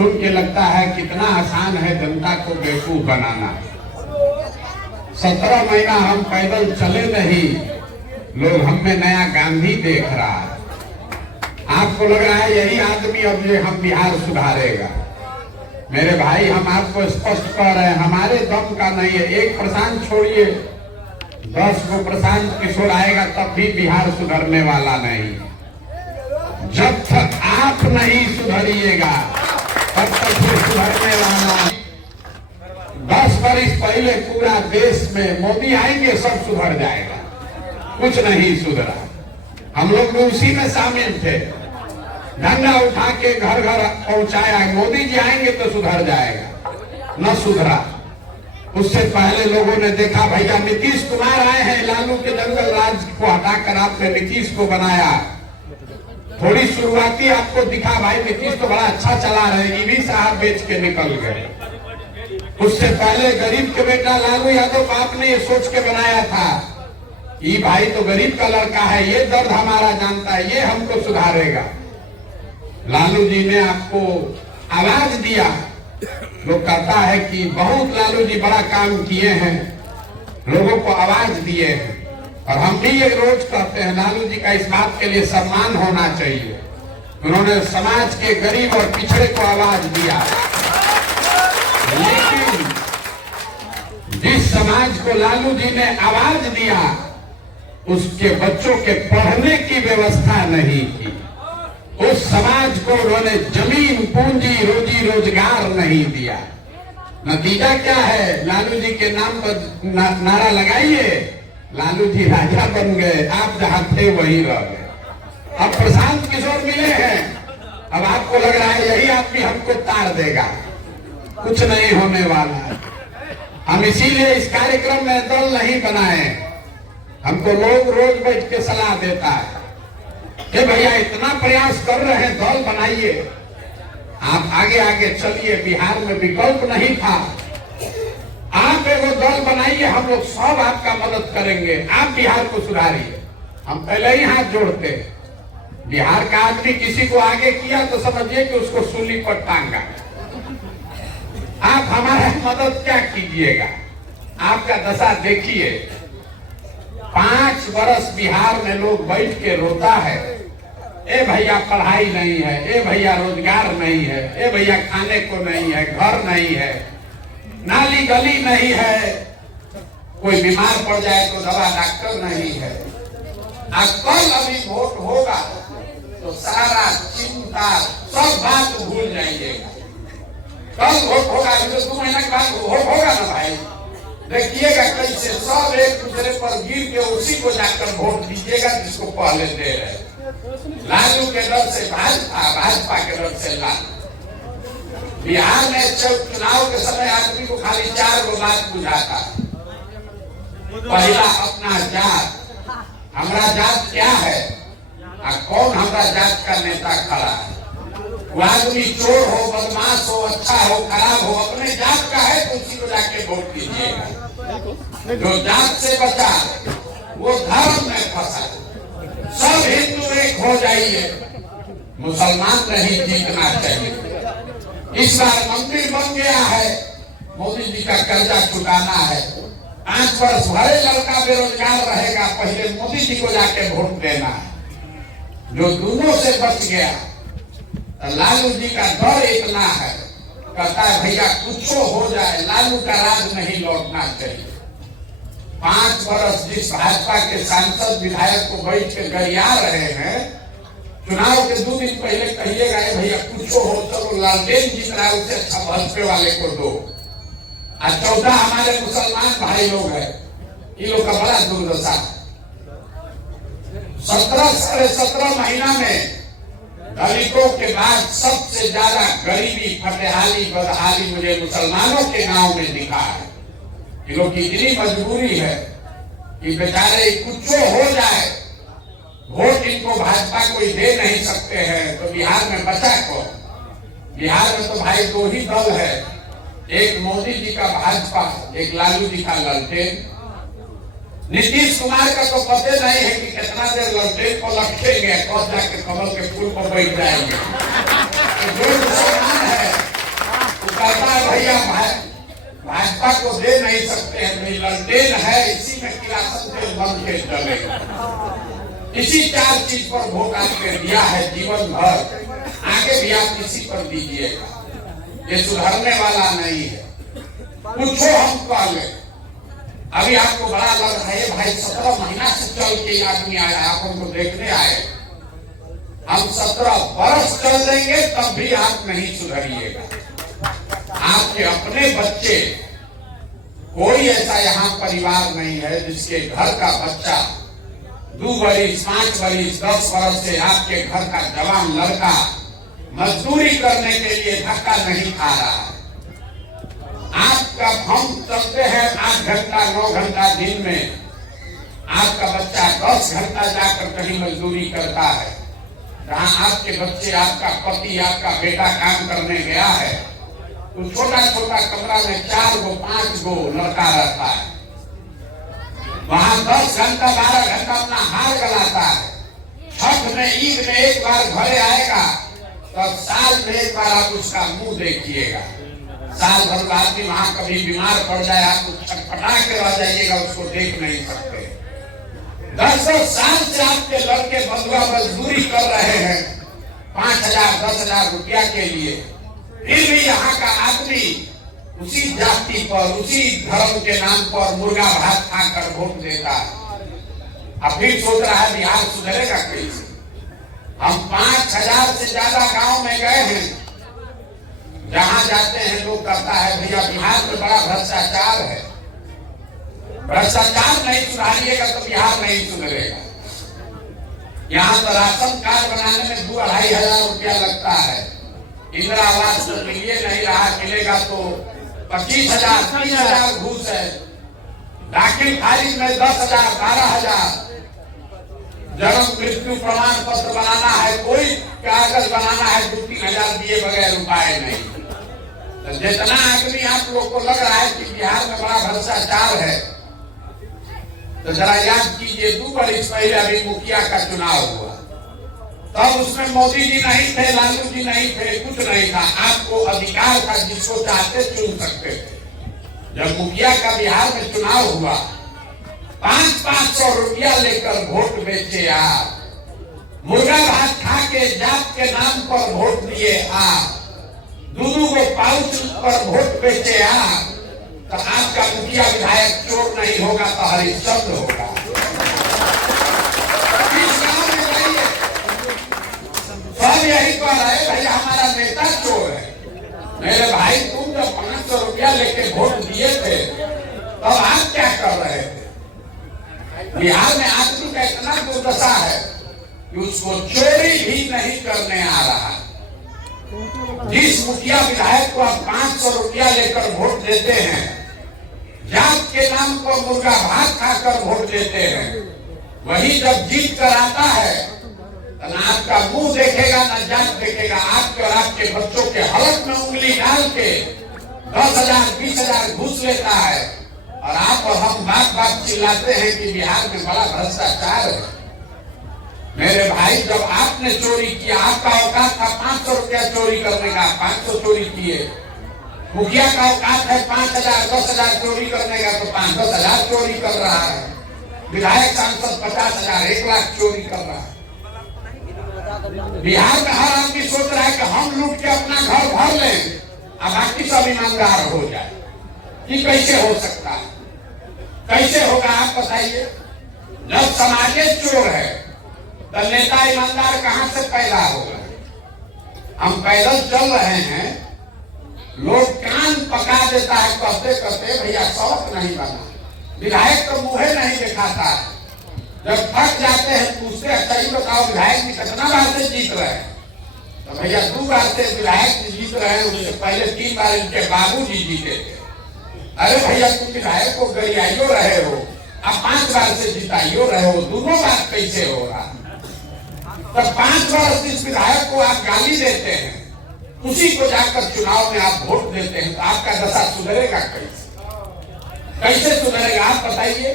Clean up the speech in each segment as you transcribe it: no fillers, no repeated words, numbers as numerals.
सुन के लगता है कितना आसान है जनता को बेवकूफ बनाना। 17 महीना हम पैदल चले नहीं, लोग हम में नया गांधी देख रहा है। आपको लग रहा है यही आदमी अब ये हम बिहार सुधारेगा। मेरे भाई, हम आपको स्पष्ट कर रहे हैं, हमारे दम का नहीं है। एक प्रशांत छोड़िए, 10 को प्रशांत किशोर आएगा तब भी बिहार सुधरने वाला नहीं। जब तक आप नहीं सुधरिएगा तब तक सुधरने वाला। 10 वर्ष पहले पूरा देश में मोदी आएंगे सब सुधर जाएगा, कुछ नहीं सुधरा। हम लोग भी उसी में शामिल थे, डंडा उठा के घर घर पहुंचाया, मोदी जी आएंगे तो सुधर जाएगा, न सुधरा। उससे पहले लोगों ने देखा भैया नीतीश कुमार आए हैं, लालू के जंगल राज को हटाकर आपने नीतीश को बनाया। थोड़ी शुरुआती आपको दिखा भाई नीतीश तो बड़ा अच्छा चला रहे, ईवी साहब बेच के निकल गए। उससे पहले गरीब के बेटा लालू यादव बाप ने ये सोच के बनाया था, ये भाई तो गरीब का लड़का है, ये दर्द हमारा जानता है, ये हमको सुधारेगा। लालू जी ने आपको आवाज दिया। लोग कहता है कि बहुत लालू जी बड़ा काम किए हैं, लोगों को आवाज दिए हैं। और हम भी ये रोज कहते हैं लालू जी का इस बात के लिए सम्मान होना चाहिए, उन्होंने समाज के गरीब और पिछड़े को आवाज दिया। लेकिन जिस समाज को लालू जी ने आवाज दिया उसके बच्चों के पढ़ने की व्यवस्था नहीं की, उस समाज को उन्होंने जमीन पूंजी रोजी रोजगार नहीं दिया। नतीजा क्या है? लालू जी के नाम पर नारा लगाइए, लालू जी राजा बन गए, आप जहां थे वहीं रह गए। अब प्रशांत किशोर मिले हैं, अब आपको लग रहा है यही आदमी हमको तार देगा, कुछ नहीं होने वाला है। हम इसीलिए इस कार्यक्रम में दल नहीं बनाए। हमको लोग रोज बैठ के सलाह देता है कि भैया इतना प्रयास कर रहे हैं, दल बनाइए, आप आगे आगे चलिए। बिहार में विकल्प नहीं था, आप एगो दल बनाइए, हम लोग सब आपका मदद करेंगे, आप बिहार को सुधारिए। हम पहले ही हाथ जोड़ते हैं। बिहार का आदमी किसी को आगे किया तो समझिए कि उसको सूली पर टांगा। आप हमारा मदद क्या कीजिएगा? आपका दशा देखिए। 5 वर्ष बिहार में लोग बैठ के रोता है, ए भैया पढ़ाई नहीं है, ए भैया रोजगार नहीं है, ए भैया खाने को नहीं है, घर नहीं है, नाली गली नहीं है, कोई बीमार पड़ जाए तो दवा डॉक्टर नहीं है। आज कल अभी वोट होगा तो सारा चिंता सब बात भूल जाइएगा। कल वोट होगा, 2 महीना के बाद वोट होगा ना भाई, देखिएगा कैसे सब एक दूसरे पर गिर के उसी को जाकर वोट दीजिएगा जिसको पहले दे रहे। लालू के डर से भाजपा, भाजपा के डर से लालू। बिहार में चुनाव के समय आदमी को खाली 4 गो बात बुझाता। पहला अपना जात, हमारा जात क्या है और कौन हमारा जात का नेता खड़ा है। वो आदमी चोर हो, बदमाश हो, अच्छा हो, खराब हो, अपने जात का है तो उसी को जाके वोट कीजिएगा। जो जात से बचा वो धर्म में फंसा। सब हिंदू एक हो जाइए, मुसलमान नहीं जीतना चाहिए। इस बार मंदिर बन गया है, मोदी जी का कर्जा चुकाना है। 5 वर्ष भरे लड़का बेरोजगार रहेगा, पहले मोदी जी को जाके वोट देना है। जो दोनों से बच गया, लालू जी का डर इतना है, कहता है भैया कुछ हो जाए, लालू का राज नहीं लौटना चाहिए। 5 वर्ष जिस भाजपा के सांसद विधायक को बैठ के गरिया रहे हैं, चुनाव के 2 दिन पहले कहिएगा भैया कुछ हो, चलो लालटेन जीत रहा है, उसे अच्छा भाजपा वाले को दो। आज 14 हमारे मुसलमान भाई लोग हैं, ये लोग का बड़ा दुर्दशा है। 17 साढ़े 17 महीना में दलितों के बाद सबसे ज्यादा गरीबी, फटेहाली, बदहाली मुझे मुसलमानों के गांव में दिखा है। ये लोग की इतनी मजबूरी है कि बेचारे कुछ हो जाए, वोट इनको भाजपा कोई दे नहीं सकते हैं, तो बिहार में बचा कौन? बिहार में तो भाई 2 ही दल है, एक मोदी जी का भाजपा, एक लालू जी का ललटेन। नीतीश कुमार का तो पता नहीं है कि कितना देर ललटेन को रखेंगे, कब जाके कमल के फूल पर बैठ जाएंगे। जो मुसलमान है जनता को दे नहीं सकते हैं। ललटेन है, इसी में किरासन तेल बन के जलेगा। इसी 4 चीज पर वोट आपने दिया है जीवन भर, आगे भी आप इसी पर दीजिएगा। ये सुधरने वाला नहीं है। पूछो हम पहले, अभी आपको बड़ा लग रहा है भाई 17 महीना से चल के आदमी आया, आप हमको देखने आए। हम 17 वर्ष चल देंगे तब भी आप नहीं सुधरिएगा। आपके अपने बच्चे, कोई ऐसा यहाँ परिवार नहीं है जिसके घर का बच्चा 2 वर्ष 5 वर्ष 10 वर्ष से आपके घर का जवान लड़का मजदूरी करने के लिए धक्का नहीं खा रहा है। आपका हम चलते हैं 8 घंटा 9 घंटा दिन में, आपका बच्चा 10 घंटा जाकर कहीं मजदूरी करता है। जहाँ आपके बच्चे, आपका पति, आपका बेटा काम करने गया है तो छोटा छोटा कमरा में 4 गो 5 गो लड़का रहता है। वहां 10 घंटा 12 घंटा अपना हार गलाता है। छठ में, ईद में एक बार घरे आएगा तो साल में एक बार आप उसका मुंह देखिएगा। साल भर आदमी वहां कभी बीमार पड़ जाए, आप छटपटा के रह जाइएगा, उसको देख नहीं सकते। 10 साल से आपके लड़के बंधुआ मजदूरी कर रहे हैं 5,000 10,000 रुपया के लिए, फिर भी यहाँ का आदमी उसी जाति पर, उसी धर्म के नाम पर मुर्गा भात खाकर वोट देता है। अब फिर सोच रहा है बिहार सुधरेगा कैसे। हम 5,000 से ज्यादा गांव में गए हैं, जहां जाते हैं लोग कहता है भैया बिहार में बड़ा भ्रष्टाचार है। भ्रष्टाचार नहीं सुधारिएगा तो बिहार नहीं सुधरेगा। यहाँ तो राशन कार्ड बनाने में 2-2.5 हजार रुपया लगता है। इंदिरा आवास तो मिलिए नहीं रहा, मिलेगा तो 25,000 30,000 घूस है। दाखिल खारिज में 10,000 12,000। जन्म मृत्यु प्रमाण पत्र बनाना है, कोई कागज बनाना है 2-3 हजार दिए बगैर उपाय नहीं। तो जितना आदमी आप लोग को लग रहा है कि बिहार में बड़ा भ्रष्टाचार है, तो जरा याद कीजिए 2 वर्ष पहले अभी मुखिया का चुनाव हुआ, तब उसमें मोदी जी नहीं थे, लालू जी नहीं थे, कुछ नहीं था। आपको अधिकार था, जिसको चाहते चुन सकते थे। जब मुखिया का बिहार में चुनाव हुआ, 500 रुपया लेकर वोट बेचे आप, मुर्गा भात खा के जात के नाम पर वोट दिए आप, 2 गो पाउच पर वोट बेचे आप, तो आपका मुखिया विधायक चोर नहीं होगा तो हरिश्चंद्र होगा। इस गांव में जाइए, सब यही कह रहे भैया हमारा नेता चोर है। मेरे भाई तुम जब 500 रुपया लेके वोट दिए थे तब आप क्या कर रहे थे। बिहार में आदमी का इतना दुर्दशा है कि उसको चोरी भी नहीं करने आ रहा। जिस मुखिया विधायक को आप 500 रुपया लेकर वोट देते हैं, जात के नाम पर मुर्गा भात खाकर वोट देते हैं, वही जब जीत कर आता है तो ना आपका मुंह देखेगा ना जात देखेगा। आपके और आपके बच्चों के हलक में उंगली डाल के 10,000 20,000 घूस लेता है, और आप और हम बात चिल्लाते हैं कि बिहार में बड़ा भ्रष्टाचार है। मेरे भाई, जब आपने चोरी किया, आपका औकात था 500 रुपया चोरी करने का, 500 चोरी किए। मुखिया का औकात है 5,000 10,000 चोरी करने का, तो 5-10 हजार चोरी कर रहा है। विधायक सांसद 50,000 1 लाख चोरी कर रहा है। बिहार में हर आदमी सोच रहा है कि हम लूट के अपना घर भर लें और बाकी सब ईमानदार हो जाए। कि कैसे हो सकता है, कैसे होगा आप बताइए। जब समाज चोर है तो नेता ईमानदार कहां से पैदा होगा। हम पैदल चल रहे हैं, लोग कान पका देता है कहते कहते भैया सड़क नहीं बना। विधायक तो मुंह नहीं दिखाता। जब थक जाते हैं पूछते अच्छा ही बताओ विधायक जी कितना बार से जीत रहे हैं, तो भैया 2 बार से विधायक जी जीत रहे हैं, उससे पहले 3 बार इनके बाबूजी जीते थे। अरे भैया तुम विधायक को गरियाइयो रहे हो, अब 5 बार से जिताइयो रहे हो, दोनों बात कैसे हो रहा। तब 5 बार इस विधायक को आप गाली देते हैं, उसी को जाकर चुनाव में आप वोट देते हैं, तो आपका दशा सुधरेगा कैसे, कैसे सुधरेगा आप बताइए।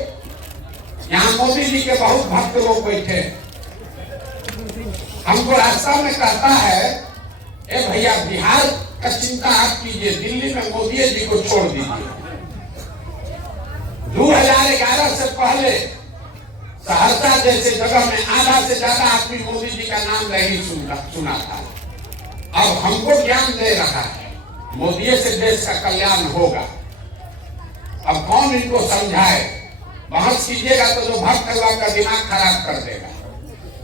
यहाँ मोदी जी के बहुत भक्त लोग बैठे, हमको रास्ता में कहता है ए भैया बिहार का चिंता आप कीजिए, दिल्ली में मोदी जी को छोड़ दीजिए। 2011 से पहले सहरसा जैसे जगह में आधा से ज्यादा आदमी मोदी जी का नाम नहीं सुना था। अब हमको ज्ञान दे रहा है मोदी से देश का कल्याण होगा। अब कौन इनको समझाए? बहस कीजिएगा तो जो भक्त है आपका दिमाग खराब कर देगा।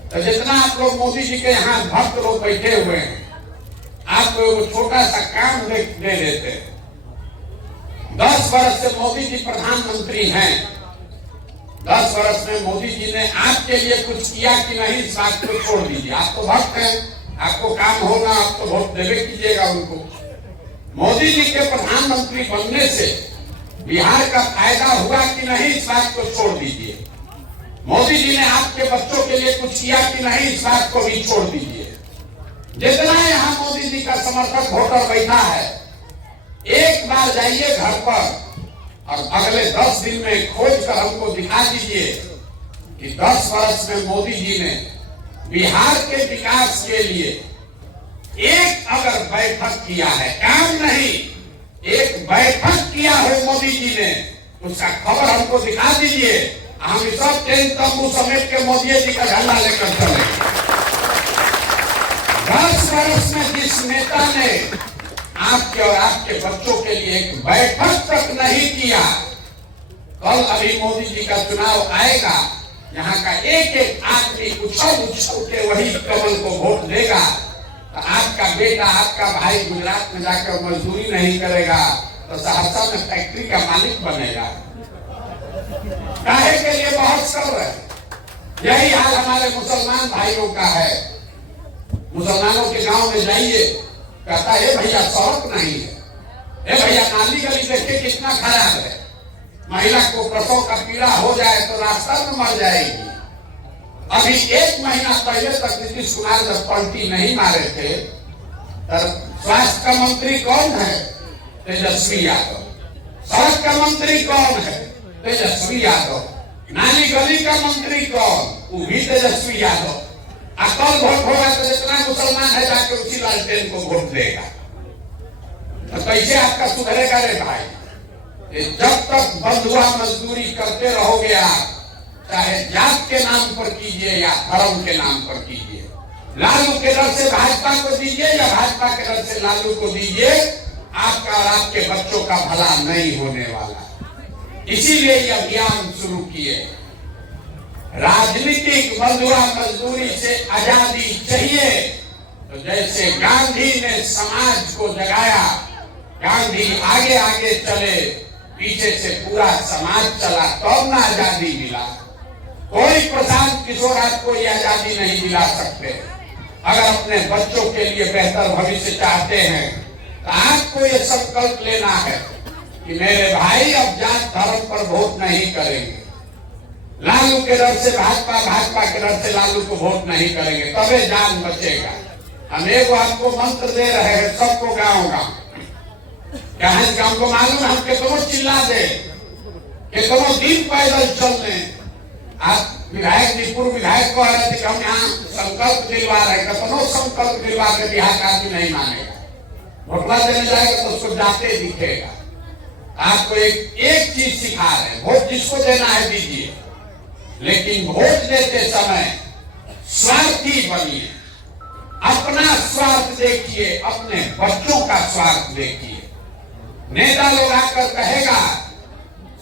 तो जितना आप लोग मोदी जी के यहाँ भक्त लोग बैठे हुए हैं, आपको वो छोटा सा काम दे देते हैं। 10 वर्ष से मोदी जी प्रधानमंत्री हैं। 10 वर्ष में मोदी जी ने आपके लिए कुछ किया कि नहीं, इस बात को छोड़ दीजिए। आप तो भक्त हैं, आपको काम होगा, आप तो वोट देवे कीजिएगा उनको। मोदी जी के प्रधानमंत्री बनने से बिहार का फायदा हुआ कि नहीं, इस बात को छोड़ दीजिए। मोदी जी ने आपके बच्चों के लिए कुछ किया कि नहीं, इस बात को भी छोड़ दीजिए। जितना यहाँ मोदी जी का समर्थक वोटर बैठा है, एक बार जाइए घर पर और अगले 10 दिन में खोज कर हमको दिखा दीजिए कि 10 वर्ष में मोदी जी ने बिहार के विकास के लिए एक अगर बैठक किया है, काम नहीं, एक बैठक किया है मोदी जी ने, उसका खबर हमको दिखा दीजिए। हम सब टेंट तंबू समेट के मोदी जी का झंडा लेकर चले। 10 वर्ष में जिस नेता ने आपके और आपके बच्चों के लिए एक बैठक तक नहीं किया, कल अभी मोदी जी का चुनाव आएगा, यहाँ का एक एक आदमी उछल उछल के वही कमल को वोट देगा। तो आपका बेटा, आपका भाई गुजरात में जाकर मजदूरी नहीं करेगा तो सहरसा में फैक्ट्री का मालिक बनेगा। काहे के लिए बहुत कर रहे हैं। यही हाल हमारे मुसलमान भाइयों का है। मुसलमानों के गांव में जाइए, कहता है भैया सड़क नहीं है, भैया नाली गली देखिए कितना खराब है। महिला को प्रसव का पीड़ा हो जाए तो रास्ता में मर जाएगी। अभी 1 महीना पहले तक नीतीश कुमार जब पलटी नहीं मारे थे, तब स्वास्थ्य का मंत्री कौन है? तेजस्वी यादव। सड़क का मंत्री कौन है? तेजस्वी यादव। नाली गली का मंत्री कौन? वो भी तेजस्वी यादव। कल वोट होगा तो जितना मुसलमान है जाके उसी लालटेन को वोट देगा। तो कैसे आपका सुधरेगा रे भाई? जब तक बंधुआ मजदूरी करते रहोगे आप, चाहे जात के नाम पर कीजिए या धर्म के नाम पर कीजिए, लालू के डर से भाजपा को दीजिए या भाजपा के डर से लालू को दीजिए, आपका और आपके बच्चों का भला नहीं होने वाला। इसीलिए ये अभियान शुरू किए। राजनीतिक बंधुआ मजदूरी से आजादी चाहिए। तो जैसे गांधी ने समाज को जगाया, गांधी आगे आगे चले, पीछे से पूरा समाज चला, तब ना आजादी मिला। कोई प्रशांत किशोर आपको ये आजादी नहीं दिला सकते। अगर अपने बच्चों के लिए बेहतर भविष्य चाहते हैं तो आपको ये संकल्प लेना है कि मेरे भाई अब जात धर्म पर वोट नहीं करेंगे। लालू के डर से भाजपा, भाजपा के डर से लालू को वोट नहीं करेंगे, तबे जान बचेगा। हम एक आपको मंत्र दे रहे हैं सबको गाँव गाँव। क्या हमको मालूम है हम कितनों चिल्ला दे, कितनों दिन पैदल चल लें। आप विधायक जी, पूर्व विधायक कह रहे थे कि हम यहाँ संकल्प दिलवा रहे, कितनों संकल्प दिलवा के बिहार का आदमी नहीं मानेगा। वोटवा देने जाएगा तो उसको जाते दिखेगा। आपको एक चीज सिखा रहे, वोट जिसको देना है दीजिए, लेकिन वोट देते समय स्वार्थी बनिए। अपना स्वार्थ देखिए, अपने बच्चों का स्वार्थ देखिए। नेता लोग आकर कहेगा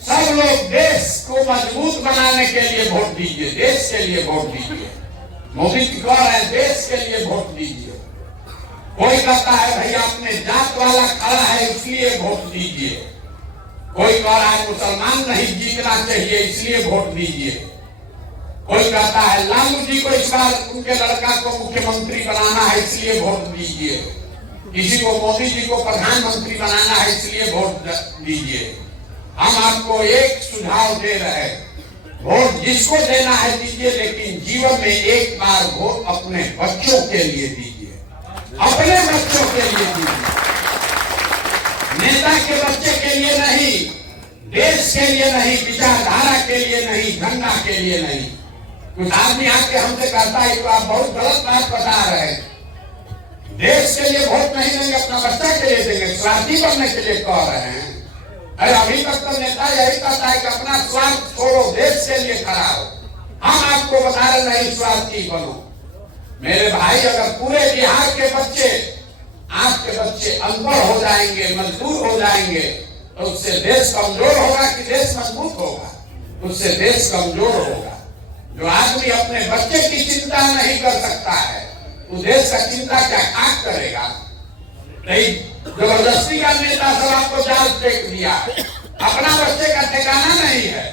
सब लोग देश को मजबूत बनाने के लिए वोट दीजिए, देश के लिए वोट दीजिए। मोदी जी कह रहे हैं देश के लिए वोट दीजिए। कोई कहता है भैया अपने जात वाला खड़ा है इसलिए वोट दीजिए। कोई कह रहा है मुसलमान नहीं जीतना चाहिए इसलिए वोट दीजिए। कोई कहता है लालू जी को इस बार उनके लड़का को मुख्यमंत्री बनाना है इसलिए वोट दीजिए। किसी को मोदी जी को प्रधानमंत्री बनाना है इसलिए वोट दीजिए। हम आपको एक सुझाव दे रहे हैं, वोट जिसको देना है दीजिए, लेकिन जीवन में एक बार वोट अपने बच्चों के लिए दीजिए, अपने बच्चों के लिए दीजिए। नेता के बच्चे के लिए नहीं, देश के लिए नहीं, विचारधारा के लिए नहीं, धंधा के लिए नहीं। कुछ आदमी आके हमसे कहता है तो आप बहुत गलत बात बता रहे हैं। देश के लिए वोट नहीं देंगे, अपना बच्चा के लिए देंगे, स्वार्थी बनने के लिए कह रहे हैं। अरे अभी तक तो नेता यही कहता है कि अपना स्वार्थ छोड़ो, देश के लिए खड़ा हो। हम आपको बता रहे नहीं स्वार्थी बनो। मेरे भाई, अगर पूरे बिहार के बच्चे, आपके बच्चे अनपढ़ हो जाएंगे, मजदूर हो जाएंगे, तो उससे देश कमजोर होगा कि देश मजबूत होगा? उससे देश कमजोर होगा। जो आदमी अपने बच्चे की चिंता नहीं कर सकता है, वो देश का चिंता क्या खाक करेगा? नहीं, जबरदस्ती का नेता सब आपको जाल फेंक दिया, अपना बच्चे का ठिकाना नहीं है।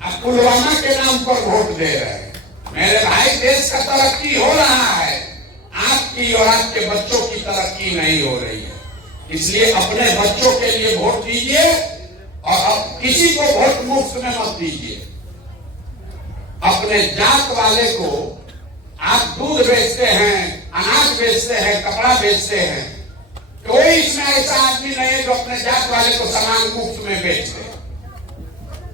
अब पुलवामा के नाम पर वोट दे रहे हैं। मेरे भाई, देश का तरक्की हो रहा है, आपकी और आपके बच्चों की तरक्की नहीं हो रही है। इसलिए अपने बच्चों के लिए वोट दीजिए और अब किसी को वोट मुफ्त में मत दीजिए। अपने जात वाले को आप दूध बेचते हैं, अनाज बेचते हैं, कपड़ा बेचते हैं, कोई इसमें ऐसा आदमी नहीं है जो अपने जात वाले को सामान मुफ्त में बेच दे।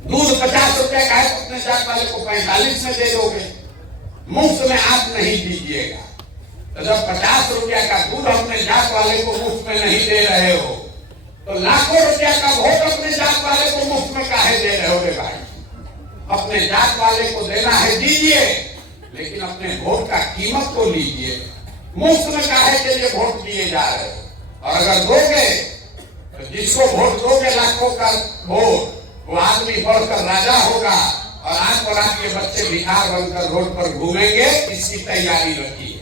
दूध 50 रुपए का है तो अपने जात वाले को 45 में दे दोगे, मुफ्त में आप नहीं दीजिएगा। तो जब 50 रुपया का दूध अपने जात वाले को मुफ्त में नहीं दे रहे हो, तो लाखों रुपया का वोट अपने जात वाले को मुफ्त में काहे दे रहे हो रे भाई? अपने जात वाले को देना है दीजिए, लेकिन अपने वोट का कीमत को लीजिए। मुफ्त में काहे के लिए वोट दिए जा रहे हो? और अगर दोगे तो जिसको वोट दोगे लाखों का वोट, वो आदमी बढ़कर राजा होगा और आप और आपके बच्चे भिखार बनकर रोड पर घूमेंगे। इसकी तैयारी रखिए।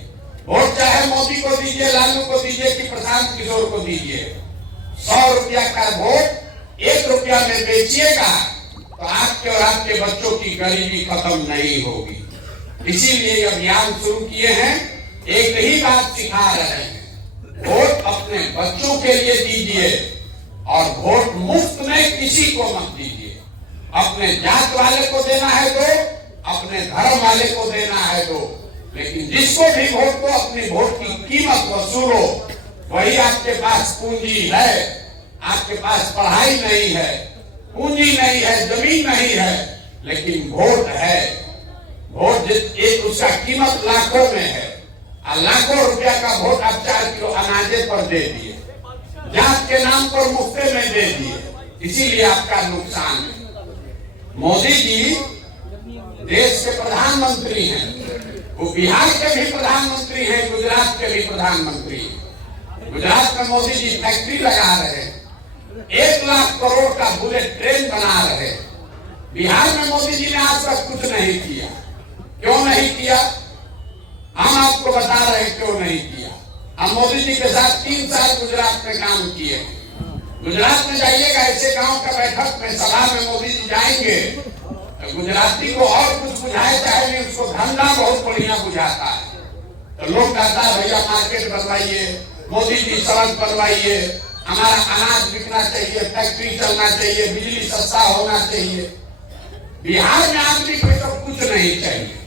वोट चाहे मोदी को दीजिए, लालू को दीजिए कि प्रशांत किशोर को दीजिए, 100 रुपया का वोट 1 रुपया में बेचिएगा तो आपके और आपके बच्चों की गरीबी खत्म नहीं होगी। इसीलिए अभियान शुरू किए हैं। एक ही बात सिखा रहे हैं, वोट अपने बच्चों के लिए दीजिए और वोट मुफ्त में किसी को मत दीजिए। अपने जात वाले को देना है दो, अपने धर्म वाले को देना है दो, लेकिन जिसको भी वोट को अपनी वोट की कीमत वसूलो। वही आपके पास पूंजी है। आपके पास पढ़ाई नहीं है, पूंजी नहीं है, जमीन नहीं है, लेकिन वोट है। वोट एक उसका कीमत लाखों में है और लाखों रुपया का वोट आप 4 किलो अनाजे पर दे दिए, जात के नाम पर मुफ्ते में दे दिए, इसीलिए आपका नुकसान है। मोदी जी देश के प्रधानमंत्री हैं, वो बिहार के भी प्रधानमंत्री हैं, गुजरात के भी प्रधानमंत्री हैं। गुजरात में मोदी जी फैक्ट्री लगा रहे हैं, 1 लाख करोड़ का बुलेट ट्रेन बना रहे हैं। बिहार में मोदी जी ने आज तक कुछ नहीं किया। क्यों नहीं किया? हम आपको बता रहे हैं क्यों नहीं किया। हम मोदी जी के साथ 3 साल गुजरात में काम किए। गुजरात में जाइएगा, ऐसे गांव का बैठक में सभा में मोदी जी जाएंगे तो गुजराती को और कुछ बुझाए चाहे नहीं, उसको धंधा बहुत बढ़िया बुझाता है। तो लोग कहता है भैया मार्केट बनवाइए, मोदी जी सड़क बनवाइए, हमारा अनाज बिकना चाहिए, फैक्ट्री चलना चाहिए, बिजली सस्ता होना चाहिए। बिहार में आदमी को तो कुछ नहीं चाहिए।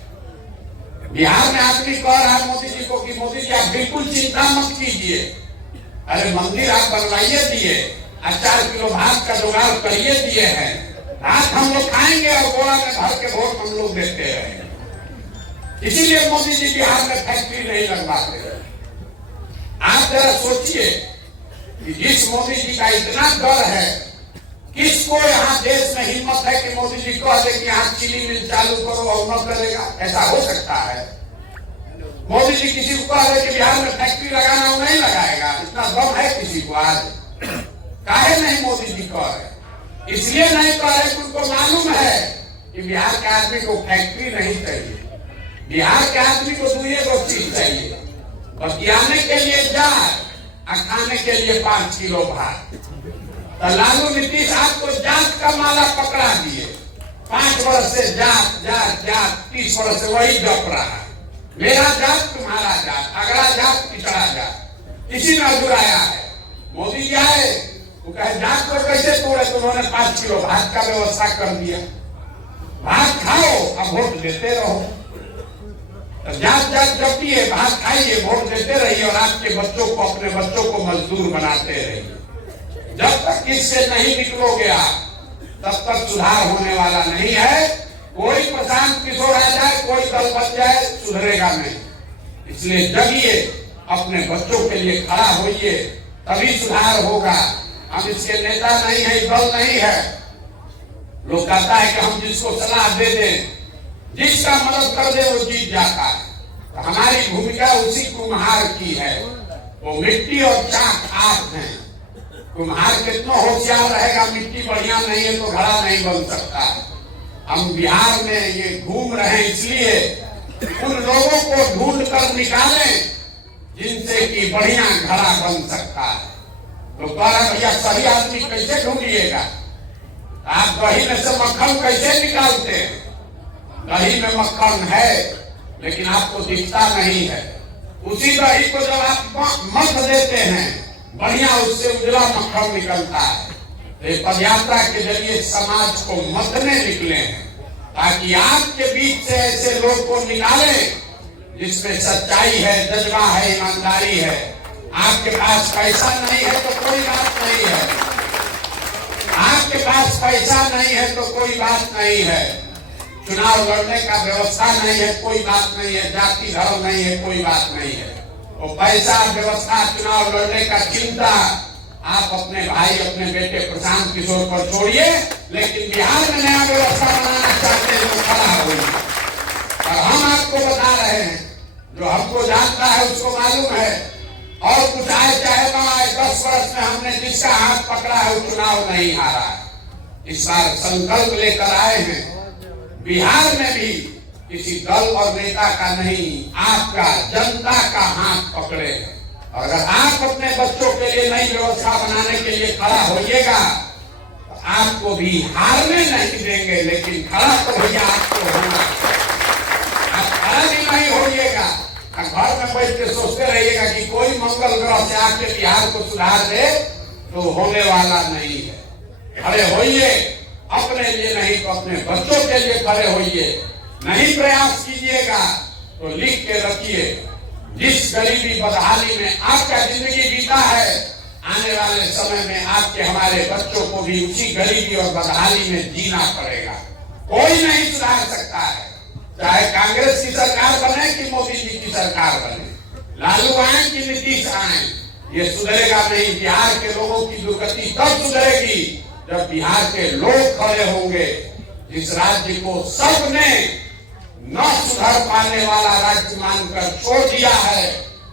बिहार में आदमी कह रहा है मोदी जी को कि मोदी जी आप बिल्कुल चिंता मत कीजिए, अरे मंदिर आप बनवाइए दिए, 4 किलो भात का जुगाड़ करिए दिए हैं, भात हम लोग खाएंगे और गोला में भर के वोट हम लोग देते रहेंगे। इसीलिए मोदी जी बिहार में फैक्ट्री नहीं लगवाते। आप जरा सोचिए कि जिस मोदी जी का इतना डर है, किसको यहाँ देश में हिम्मत है कि मोदी जी कह दे कि यहाँ चीनी मिल चालू करो और न करेगा? ऐसा हो सकता है? मोदी जी किसी को कह दे कि बिहार में फैक्ट्री लगाना, वो नहीं लगाएगा? इतना दम है किसी को? आज काहे नहीं मोदी जी कह रहे? इसलिए नहीं कह रहे कि उनको मालूम है कि बिहार के आदमी को फैक्ट्री नहीं चाहिए। बिहार के आदमी को 2 चीज चाहिए, बतियाने के लिए जात और खाने के लिए 5 किलो भात। तो लालू नीतीश आपको जात का माला पकड़ा दिए, 5 वर्ष से जात जात जात, 30 वर्ष से वही जप रहा है, मेरा जात तुम्हारा जात, अगला जात पिछड़ा जात, इसी में जुड़ाया है। मोदी जी आए, वो कहे जात को कैसे तोड़े? तो उन्होंने 5 किलो भात का व्यवस्था कर दिया, भात खाओ अब वोट देते रहो। तो जात जात जपिए, भात खाइए, वोट देते रहिए और आपके बच्चों को, अपने बच्चों को मजदूर बनाते रहिए। जब तक इससे नहीं निकलोगे आप, तब तक सुधार होने वाला नहीं है। कोई प्रशांत किशोर आ जाए, कोई दल बन जाए, सुधरेगा नहीं। इसलिए जगिए, अपने बच्चों के लिए खड़ा होइए, तभी सुधार होगा। हम इसके नेता नहीं है, दल नहीं है। लोग कहता है कि हम जिसको सलाह दे दें, जिसका मदद कर दे वो जीत जाता है। तो हमारी भूमिका उसी कुम्हार की है। वो मिट्टी और चाक आप हैं। कुम्हार कितना होशियार रहेगा, मिट्टी बढ़िया नहीं है तो घड़ा नहीं बन सकता। हम बिहार में ये घूम रहे हैं इसलिए उन लोगों को ढूंढ कर निकालें जिनसे कि बढ़िया घड़ा बन सकता है। तो भैया सही आदमी कैसे ढूंढिएगा? आप दही में से मक्खन कैसे निकालते हैं? दही में मक्खन है लेकिन आपको दिखता नहीं है। उसी दही को जब आप मथ देते हैं बढ़िया उससे उजला मक्खन निकलता है। तो पदयात्रा के जरिए समाज को मथने निकले हैं ताकि आपके बीच से ऐसे लोग को निकाले जिसमें सच्चाई है, जज्बा है, ईमानदारी है। आपके पास पैसा नहीं है तो कोई बात नहीं है। आपके पास पैसा नहीं है तो कोई बात नहीं है। चुनाव लड़ने का व्यवस्था नहीं है, कोई बात नहीं है। जाति धर्म नहीं है, कोई बात नहीं है। तो पैसा, व्यवस्था, चुनाव लड़ने का चिंता आप अपने भाई, अपने बेटे प्रशांत किशोर पर छोड़िए। लेकिन बिहार में नया व्यवस्था बनाना चाहते हैं तो खड़ा होइए। और हम आपको बता रहे हैं, जो हमको जानता है उसको मालूम है। और कुछ आए चाहे ना आए, 10 वर्ष में हमने जिसका हाथ पकड़ा है वो चुनाव नहीं हारा है। इस बार संकल्प लेकर आए हैं, बिहार में भी किसी दल और नेता का नहीं, आपका, जनता का हाथ पकड़े। और अगर आप अपने बच्चों के लिए नई व्यवस्था बनाने के लिए खड़ा होइएगा तो आपको भी हारने नहीं देंगे। लेकिन खड़ा तो भैया आपको होना। आप खड़ा भी नहीं होइएगा, घर में बैठ के सोचते रहिएगा कि कोई मंगल ग्रह से आके बिहार को सुधार दे, तो होने वाला नहीं है। खड़े होइए, अपने लिए नहीं तो अपने बच्चों के लिए खड़े होइए। नहीं प्रयास कीजिएगा तो लिख के रखिए, जिस गरीबी बदहाली में आपका जिंदगी बीता है, आने वाले समय में आपके हमारे बच्चों को भी उसी गरीबी और बदहाली में जीना पड़ेगा। कोई नहीं सुधार सकता है, चाहे कांग्रेस की सरकार बने कि मोदी जी की सरकार बने, लालू आए कि नीतीश आए, ये सुधरेगा नहीं। बिहार के लोगों की दुर्गति तब सुधरेगी जब बिहार के लोग खड़े होंगे। जिस राज्य को सबने न सुधर पाने वाला राज्य मानकर छोड़ दिया है,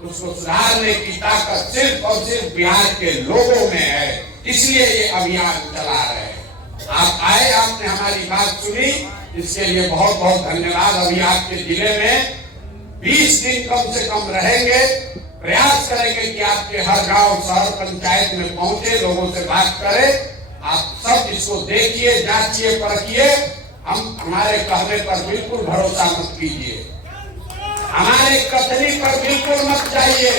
उसको सुधारने की ताकत सिर्फ और सिर्फ बिहार के लोगों में है। इसलिए ये अभियान चला रहे हैं। आप आए, आपने हमारी बात सुनी, इसके लिए बहुत बहुत धन्यवाद। अभी आपके जिले में 20 दिन कम से कम रहेंगे। प्रयास करेंगे कि आपके हर गांव, शहर, पंचायत में पहुंचे, लोगों से बात करें। आप सब इसको देखिए, जांचिए, परखिए। हम हमारे कहने पर बिल्कुल भरोसा मत कीजिए, हमारे कथनी पर बिल्कुल मत जाइए।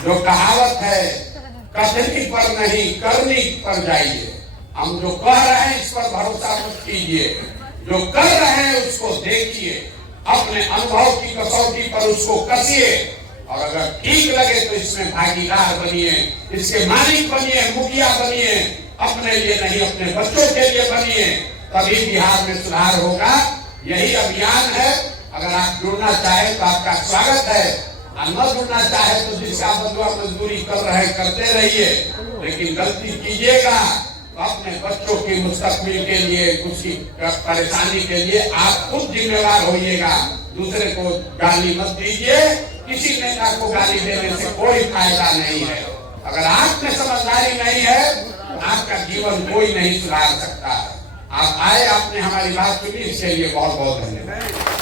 जो कहावत है, कथनी पर नहीं करनी पर जाइए। हम जो कह रहे हैं इस पर भरोसा मत कीजिए, जो कर रहे हैं उसको देखिए, अपने अनुभव की कसौटी पर उसको कसिए। और अगर ठीक लगे तो इसमें भागीदार बनिए, इसके मालिक बनिए, मुखिया बनिए। अपने लिए नहीं, अपने बच्चों के लिए बनिए, तभी बिहार में सुधार होगा। यही अभियान है। अगर आप जुड़ना चाहें तो आपका स्वागत है, और न जुड़ना चाहे तो जिसका बदला मजदूरी कर रहे करते रहिए। लेकिन गलती कीजिएगा तो अपने बच्चों की मुस्तकबिल के लिए, उसकी परेशानी के लिए आप खुद जिम्मेवार होइएगा। दूसरे को गाली मत दीजिए। किसी नेता को गाली देने से कोई फायदा नहीं है। अगर आप में समझदारी नहीं है तो आपका जीवन कोई नहीं सुधार सकता। आप आए, आपने हमारी बात सुनी, इसके लिए बहुत बहुत धन्यवाद।